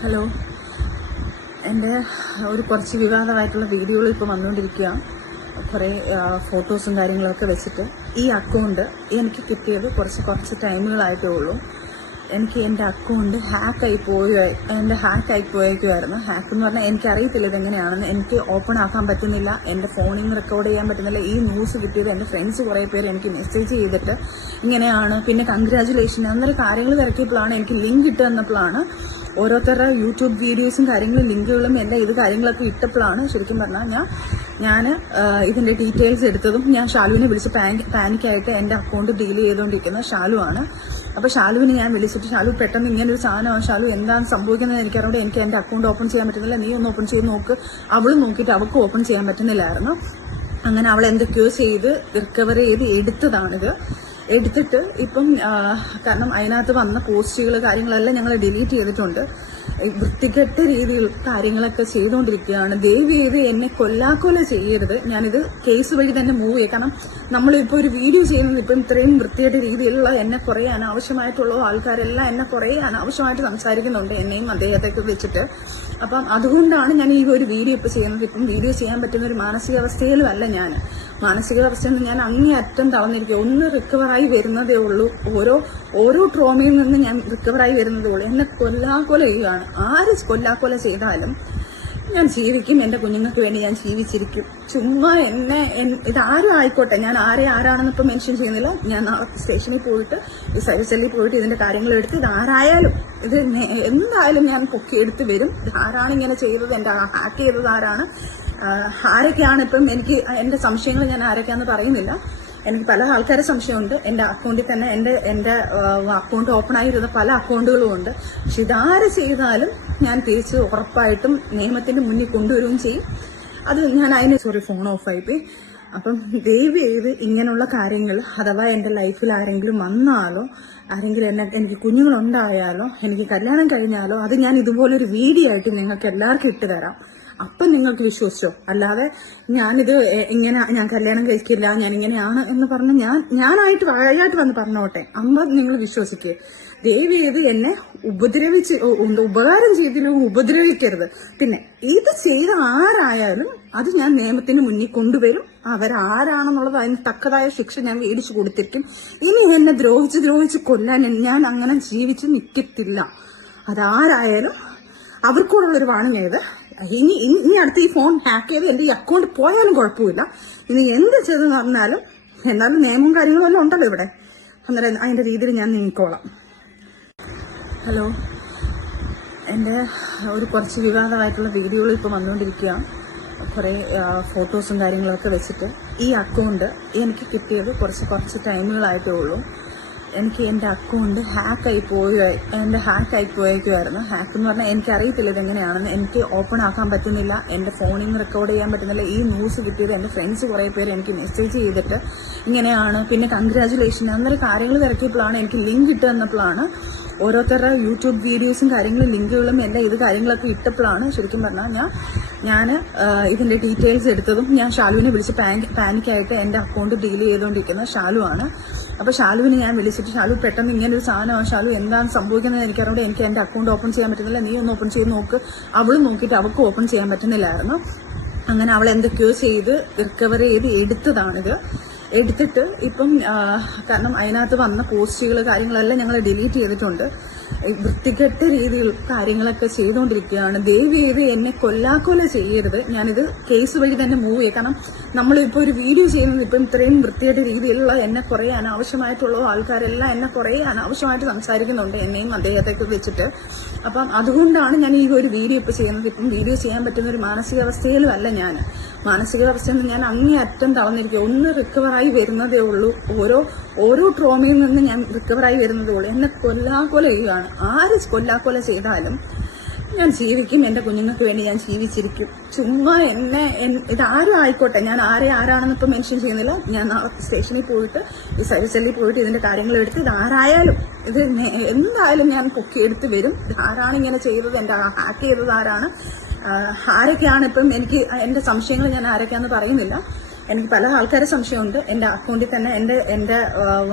Hello, എൻ്റെ ഒരു കുറച്ച് വിവാദമായിട്ടുള്ള വീഡിയോകൾ ഇപ്പോൾ വന്നുകൊണ്ടിരിക്കുക. കുറേ ഫോട്ടോസും കാര്യങ്ങളൊക്കെ വെച്ചിട്ട് ഈ അക്കൗണ്ട് എനിക്ക് കിട്ടിയത് കുറച്ച് ടൈമുകളായിട്ടേ ഉള്ളൂ. എനിക്ക് എൻ്റെ അക്കൗണ്ട് ഹാക്കായി പോയേക്കുമായിരുന്നു. ഹാക്ക് എന്ന് പറഞ്ഞാൽ എനിക്കറിയത്തില്ല ഇതെങ്ങനെയാണെന്ന്. എനിക്ക് ഓപ്പൺ ആക്കാൻ പറ്റുന്നില്ല, എൻ്റെ ഫോണിൽ നിന്ന് റെക്കോർഡ് ചെയ്യാൻ പറ്റുന്നില്ല. ഈ ന്യൂസ് കിട്ടിയത് എൻ്റെ ഫ്രണ്ട്സ് കുറേ പേര് എനിക്ക് മെസ്സേജ് ചെയ്തിട്ട് ഇങ്ങനെയാണ്, പിന്നെ കൺഗ്രാജുലേഷൻ അന്നേരം കാര്യങ്ങൾ തിരക്കിയപ്പോഴാണ് എനിക്ക് ലിങ്ക് ഇട്ട് തന്നപ്പോഴാണ് ഓരോരുത്തരുടെ യൂട്യൂബ് വീഡിയോസും കാര്യങ്ങളും ലിങ്കുകളും എല്ലാം ഇത് കാര്യങ്ങളൊക്കെ ഇട്ടപ്പോഴാണ് ശരിക്കും പറഞ്ഞാൽ ഞാൻ ഇതിൻ്റെ ഡീറ്റെയിൽസ് എടുത്തതും. ഞാൻ ഷാലുവിനെ വിളിച്ച് പാനിക്കായിട്ട് എൻ്റെ അക്കൗണ്ട് ഡീൽ ചെയ്തുകൊണ്ടിരിക്കുന്ന ഷാലു ആണ്. അപ്പോൾ ഷാലുവിനെ ഞാൻ വിളിച്ചിട്ട്, ഷാലു പെട്ടെന്ന് ഇങ്ങനൊരു സാധനമാണ്, ഷാലു എന്താണ് സംഭവിക്കുന്നത് എനിക്കറിയാം, എനിക്ക് എൻ്റെ അക്കൗണ്ട് ഓപ്പൺ ചെയ്യാൻ പറ്റുന്നില്ല, നീ ഒന്ന് ഓപ്പൺ ചെയ്ത് നോക്ക്. അവളും നോക്കിയിട്ട് അവൾക്ക് ഓപ്പൺ ചെയ്യാൻ പറ്റുന്നില്ലായിരുന്നു. അങ്ങനെ അവൾ എന്തൊക്കെയോ ചെയ്ത് റിക്കവർ ചെയ്ത് എടുത്തതാണിത്. എടുത്തിട്ട് ഇപ്പം കാരണം അതിനകത്ത് വന്ന പോസ്റ്റുകൾ കാര്യങ്ങളെല്ലാം ഞങ്ങൾ ഡിലീറ്റ് ചെയ്തിട്ടുണ്ട്. വൃത്തികെട്ട രീതിയിൽ കാര്യങ്ങളൊക്കെ ചെയ്തുകൊണ്ടിരിക്കുകയാണ്. ദയവ് ചെയ്ത് എന്നെ കൊല്ലാക്കൊല ചെയ്യരുത്. ഞാനിത് കേസ് വഴി തന്നെ മൂവ് ചെയ്യും. കാരണം നമ്മളിപ്പോൾ ഒരു വീഡിയോ ചെയ്യുന്നത് ഇപ്പം ഇത്രയും വൃത്തികെട്ട രീതിയിലുള്ള എന്നെ കുറേ അനാവശ്യമായിട്ടുള്ള ആൾക്കാരെല്ലാം എന്നെ കുറേ അനാവശ്യമായിട്ട് സംസാരിക്കുന്നുണ്ട്, എന്നെയും അദ്ദേഹത്തെയൊക്കെ വെച്ചിട്ട്. അപ്പം അതുകൊണ്ടാണ് ഞാൻ ഈ ഒരു വീഡിയോ ഇപ്പോൾ ചെയ്യുന്നത്. ഇപ്പം വീഡിയോ ചെയ്യാൻ പറ്റുന്ന ഒരു മാനസികാവസ്ഥയിലും അല്ല ഞാൻ. മാനസികാവസ്ഥയിൽ നിന്ന് ഞാൻ അങ്ങേയറ്റം തളർന്നിരിക്കുക. ഒന്ന് റിക്കവറായി വരുന്നതേ ഉള്ളൂ. ഓരോ ട്രോമയിൽ നിന്ന് ഞാൻ റിക്കവറായി വരുന്നതേ ഉള്ളൂ. എന്നെ കൊല്ലാക്കൊല ചെയ്യുകയാണ്. ആര് കൊല്ലാക്കൊല ചെയ്താലും ഞാൻ ജീവിക്കും. എൻ്റെ കുഞ്ഞുങ്ങൾക്ക് വേണ്ടി ഞാൻ ജീവിച്ചിരിക്കും. ചുമ്മാ ഇതാരും ആയിക്കോട്ടെ, ഞാൻ ആരാണെന്ന് ഇപ്പം മെൻഷൻ ചെയ്യുന്നില്ല. ഞാൻ നാളെ സ്റ്റേഷനിൽ പോയിട്ട് ഈ സർവീസലിൽ പോയിട്ട് ഇതിൻ്റെ കാര്യങ്ങൾ എടുത്ത് ഇതാരായാലും ഇത് എന്തായാലും ഞാൻ പൊക്കിയെടുത്ത് വരും. ആരാണ് ഇങ്ങനെ ചെയ്തത്, എൻ്റെ ഹാക്ക് ചെയ്തത് ആരൊക്കെയാണ് ഇപ്പം എനിക്ക് എൻ്റെ സംശയങ്ങൾ ഞാൻ ആരൊക്കെയാണെന്ന് പറയുന്നില്ല. എനിക്ക് പല ആൾക്കാരെ സംശയമുണ്ട്. എൻ്റെ അക്കൗണ്ടിൽ തന്നെ എൻ്റെ അക്കൗണ്ട് ഓപ്പൺ ആയിരുന്ന പല അക്കൗണ്ടുകളും ഉണ്ട്. പക്ഷെ ഇതാര് ചെയ്താലും ഞാൻ തിരിച്ച് ഉറപ്പായിട്ടും നിയമത്തിൻ്റെ മുന്നിൽ കൊണ്ടുവരികയും ചെയ്യും. അത് ഞാൻ ഫോൺ ഓഫായിപ്പോയി. അപ്പം ദയവ് ചെയ്ത് ഇങ്ങനെയുള്ള കാര്യങ്ങൾ അഥവാ എൻ്റെ ലൈഫിൽ ആരെങ്കിലും വന്നാലോ, ആരെങ്കിലും എനിക്ക് കുഞ്ഞുങ്ങളുണ്ടായാലോ, എനിക്ക് കല്യാണം കഴിഞ്ഞാലോ, അത് ഞാൻ ഇതുപോലൊരു വീഡിയോ ആയിട്ട് നിങ്ങൾക്ക് എല്ലാവർക്കും ഇട്ട് തരാം. അപ്പം നിങ്ങൾക്ക് വിശ്വസിച്ചോ. അല്ലാതെ ഞാൻ കല്യാണം കഴിക്കില്ല, ഞാൻ ഇങ്ങനെയാണ് എന്ന് പറഞ്ഞ് ഞാനായിട്ട് വായായിട്ട് വന്ന് പറഞ്ഞോട്ടെ, അമ്മ നിങ്ങൾ വിശ്വസിക്കുക. ദയവ് ചെയ്ത് എന്നെ ഉപകാരം ചെയ്തില്ലെങ്കിൽ ഉപദ്രവിക്കരുത്. പിന്നെ ഇത് ചെയ്ത ആരായാലും അത് ഞാൻ നിയമത്തിന് മുന്നിൽ കൊണ്ടുവരും. അവരാരാണെന്നുള്ളത് അതിന് തക്കതായ ശിക്ഷ ഞാൻ മേടിച്ചു കൊടുത്തിരിക്കും. ഇനി എന്നെ ദ്രോഹിച്ച് കൊല്ലാൻ ഞാൻ അങ്ങനെ ജീവിച്ച് നിൽക്കത്തില്ല. അതാരായാലും അവർക്കൂടുള്ളൊരു വാണിംഗ് ചെയ്ത് ഇനി അടുത്ത് ഈ ഫോൺ ഹാക്ക് ചെയ്ത് എൻ്റെ ഈ അക്കൗണ്ട് പോയാലും കുഴപ്പമില്ല. ഇനി എന്ത് ചെയ്തെന്ന് പറഞ്ഞാലും എന്നാലും നിയമവും കാര്യങ്ങളും എല്ലാം ഉണ്ടല്ലോ ഇവിടെ. അന്നേരം അതിൻ്റെ രീതിയിൽ ഞാൻ നീങ്ങിക്കോളാം. ഹലോ, എൻ്റെ ഒരു കുറച്ച് വിവാദമായിട്ടുള്ള വീഡിയോകൾ ഇപ്പോൾ വന്നുകൊണ്ടിരിക്കുക. കുറേ ഫോട്ടോസും കാര്യങ്ങളൊക്കെ വെച്ചിട്ട് ഈ അക്കൗണ്ട് എനിക്ക് കിട്ടിയത് കുറച്ച് ടൈമുകളായിട്ടേ ഉള്ളൂ. എനിക്ക് എൻ്റെ അക്കൗണ്ട് ഹാക്കായി പോയേക്കുമായിരുന്നു. ഹാക്ക് എന്ന് പറഞ്ഞാൽ എനിക്കറിയത്തില്ല ഇതെങ്ങനെയാണെന്ന്. എനിക്ക് ഓപ്പൺ ആക്കാൻ പറ്റുന്നില്ല, എൻ്റെ ഫോണിൽ നിന്ന് റെക്കോർഡ് ചെയ്യാൻ പറ്റുന്നില്ല. ഈ ന്യൂസ് കിട്ടിയത് എൻ്റെ ഫ്രണ്ട്സ് കുറേ പേര് എനിക്ക് മെസ്സേജ് ചെയ്തിട്ട് ഇങ്ങനെയാണ്, പിന്നെ കൺഗ്രാജുലേഷൻ അന്നേരം കാര്യങ്ങൾ തിരക്കിയപ്പോഴാണ് എനിക്ക് ലിങ്ക് ഇട്ട് തന്നപ്പോഴാണ് ഓരോരുത്തരുടെ യൂട്യൂബ് വീഡിയോസും കാര്യങ്ങളും ലിങ്കുകളും എല്ലാം ഇത് കാര്യങ്ങളൊക്കെ ഇട്ടപ്പോഴാണ് ശരിക്കും പറഞ്ഞാൽ ഞാൻ ഇതിൻ്റെ ഡീറ്റെയിൽസ് എടുത്തതും. ഞാൻ ഷാലുവിനെ വിളിച്ച് പാനിക്കായിട്ട് എൻ്റെ അക്കൗണ്ട് ഡീൽ ചെയ്തുകൊണ്ടിരിക്കുന്ന ഷാലു ആണ്. അപ്പോൾ ഷാലുവിനെ ഞാൻ വിളിച്ചിട്ട്, ഷാലു പെട്ടെന്ന് ഇങ്ങനൊരു സാധനമാണ്, ഷാലു എന്താണ് സംഭവിക്കുന്നത് എനിക്കറിയാം, എനിക്ക് എൻ്റെ അക്കൗണ്ട് ഓപ്പൺ ചെയ്യാൻ പറ്റുന്നില്ല, നീ ഒന്ന് ഓപ്പൺ ചെയ്ത് നോക്ക്. അവളും നോക്കിയിട്ട് അവൾക്ക് ഓപ്പൺ ചെയ്യാൻ പറ്റുന്നില്ലായിരുന്നു. അങ്ങനെ അവൾ എന്തൊക്കെയോ ചെയ്ത് റിക്കവർ ചെയ്ത് എടുത്തതാണിത്. എടുത്തിട്ട് ഇപ്പം കാരണം അതിനകത്ത് വന്ന പോസ്റ്റുകൾ കാര്യങ്ങളെല്ലാം ഞങ്ങൾ ഡിലീറ്റ് ചെയ്തിട്ടുണ്ട്. വൃത്തികെട്ട രീതിയിൽ കാര്യങ്ങളൊക്കെ ചെയ്തുകൊണ്ടിരിക്കുകയാണ്. ദയവ് ചെയ്ത് എന്നെ കൊല്ലാക്കൊല ചെയ്യരുത്. ഞാനിത് കേസ് വഴി തന്നെ മൂവ് ചെയ്യും. കാരണം നമ്മളിപ്പോൾ ഒരു വീഡിയോ ചെയ്യുന്നത് ഇപ്പം ഇത്രയും വൃത്തികെട്ട രീതിയിലുള്ള എന്നെ കുറേ അനാവശ്യമായിട്ടുള്ള ആൾക്കാരെല്ലാം എന്നെ കുറേ അനാവശ്യമായിട്ട് സംസാരിക്കുന്നുണ്ട്, എന്നെയും അദ്ദേഹത്തെയൊക്കെ വെച്ചിട്ട്. അപ്പം അതുകൊണ്ടാണ് ഞാൻ ഈ ഒരു വീഡിയോ ഇപ്പോൾ ചെയ്യുന്നത്. ഇപ്പം വീഡിയോ ചെയ്യാൻ പറ്റുന്ന ഒരു മാനസികാവസ്ഥയിലും അല്ല ഞാൻ. മാനസികാവസ്ഥയിൽ നിന്ന് ഞാൻ അങ്ങേയറ്റം തളർന്നിരിക്കുക. ഒന്ന് റിക്കവറായി വരുന്നതേ ഉള്ളൂ. ഓരോ ട്രോമയിൽ നിന്ന് ഞാൻ റിക്കവറായി വരുന്നതേ ഉള്ളൂ. എന്നെ കൊല്ലാക്കൊല ചെയ്യുകയാണ്. ആര് കൊല്ലാക്കൊല ചെയ്താലും ഞാൻ ജീവിക്കും. എൻ്റെ കുഞ്ഞുങ്ങൾക്ക് വേണ്ടി ഞാൻ ജീവിച്ചിരിക്കും. ചുമ്മാ ഇതാരും ആയിക്കോട്ടെ, ഞാൻ ആരാണെന്ന് ഇപ്പം മെൻഷൻ ചെയ്യുന്നില്ല. ഞാൻ നാളെ സ്റ്റേഷനിൽ പോയിട്ട് ഈ സർവീസലിൽ പോയിട്ട് ഇതിൻ്റെ കാര്യങ്ങൾ എടുത്ത് ഇതാരായാലും ഇത് എന്തായാലും ഞാൻ പൊക്കിയെടുത്ത് വരും. ആരാണ് ഇങ്ങനെ ചെയ്തത്, എൻ്റെ ഹാക്ക് ചെയ്തത് ആരൊക്കെയാണ് ഇപ്പം എനിക്ക് എൻ്റെ സംശയങ്ങൾ ഞാൻ ആരൊക്കെയാണെന്ന് പറയുന്നില്ല. എനിക്ക് പല ആൾക്കാരെ സംശയമുണ്ട്. എൻ്റെ അക്കൗണ്ടിൽ തന്നെ എൻ്റെ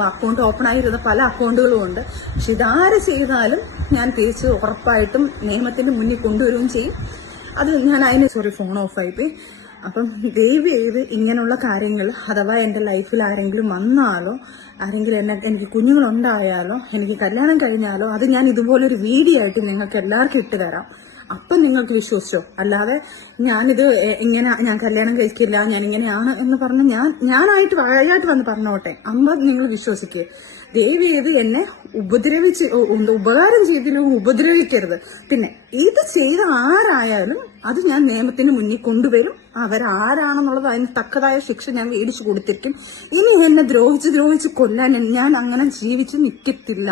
അക്കൗണ്ട് ഓപ്പൺ ആയിരുന്ന പല അക്കൗണ്ടുകളും ഉണ്ട്. പക്ഷെ ഇതാര് ചെയ്താലും ഞാൻ തിരിച്ച് ഉറപ്പായിട്ടും നിയമത്തിന്റെ മുന്നിൽ കൊണ്ടുവരികയും ചെയ്യും. അത് ഞാൻ അതിന് ഫോൺ ഓഫ് ആയിപ്പോയി. അപ്പം ദയവ് ചെയ്ത് ഇങ്ങനെയുള്ള കാര്യങ്ങൾ അഥവാ എൻ്റെ ലൈഫിൽ ആരെങ്കിലും വന്നാലോ ആരെങ്കിലും എനിക്ക് കുഞ്ഞുങ്ങളുണ്ടായാലോ എനിക്ക് കല്യാണം കഴിഞ്ഞാലോ അത് ഞാൻ ഇതുപോലൊരു വീഡിയോ ആയിട്ട് നിങ്ങൾക്ക് എല്ലാവർക്കും ഇട്ട് തരാം. അപ്പം നിങ്ങൾക്ക് വിശ്വസിച്ചോ. അല്ലാതെ ഞാൻ കല്യാണം കഴിക്കില്ല, ഞാൻ ഇങ്ങനെയാണ് എന്ന് പറഞ്ഞ് ഞാനായിട്ട് വാഴയായിട്ട് വന്ന് പറഞ്ഞോട്ടെ, നിങ്ങൾ വിശ്വസിക്കുക. ദയവ് ചെയ്ത് എന്നെ ഉപകാരം ചെയ്തില്ലെങ്കിൽ ഉപദ്രവിക്കരുത്. പിന്നെ ഇത് ചെയ്ത ആരായാലും അത് ഞാൻ നിയമത്തിന് മുന്നിൽ കൊണ്ടുവരും. അവരാരാണെന്നുള്ളത് അതിന് തക്കതായ ശിക്ഷ ഞാൻ മേടിച്ചു കൊടുത്തിരിക്കും. ഇനി എന്നെ ദ്രോഹിച്ച് കൊല്ലാൻ ഞാൻ അങ്ങനെ ജീവിച്ച് നിൽക്കത്തില്ല.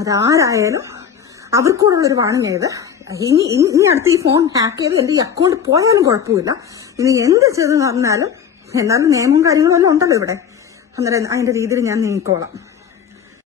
അതാരായാലും അവർക്കൂടുള്ളൊരു വാണിംഗ് ചെയ്ത് ഇനി അടുത്ത് ഈ ഫോൺ ഹാക്ക് ചെയ്ത് എൻ്റെ ഈ അക്കൗണ്ട് പോയാലും കുഴപ്പമില്ല. ഇനി എന്ത് ചെയ്തെന്ന് പറഞ്ഞാലും എന്നാലും നിയമവും കാര്യങ്ങളും എല്ലാം ഉണ്ടല്ലോ ഇവിടെ. അന്നേരം അതിന്റെ രീതിയിൽ ഞാൻ നീങ്ങിക്കോളാം.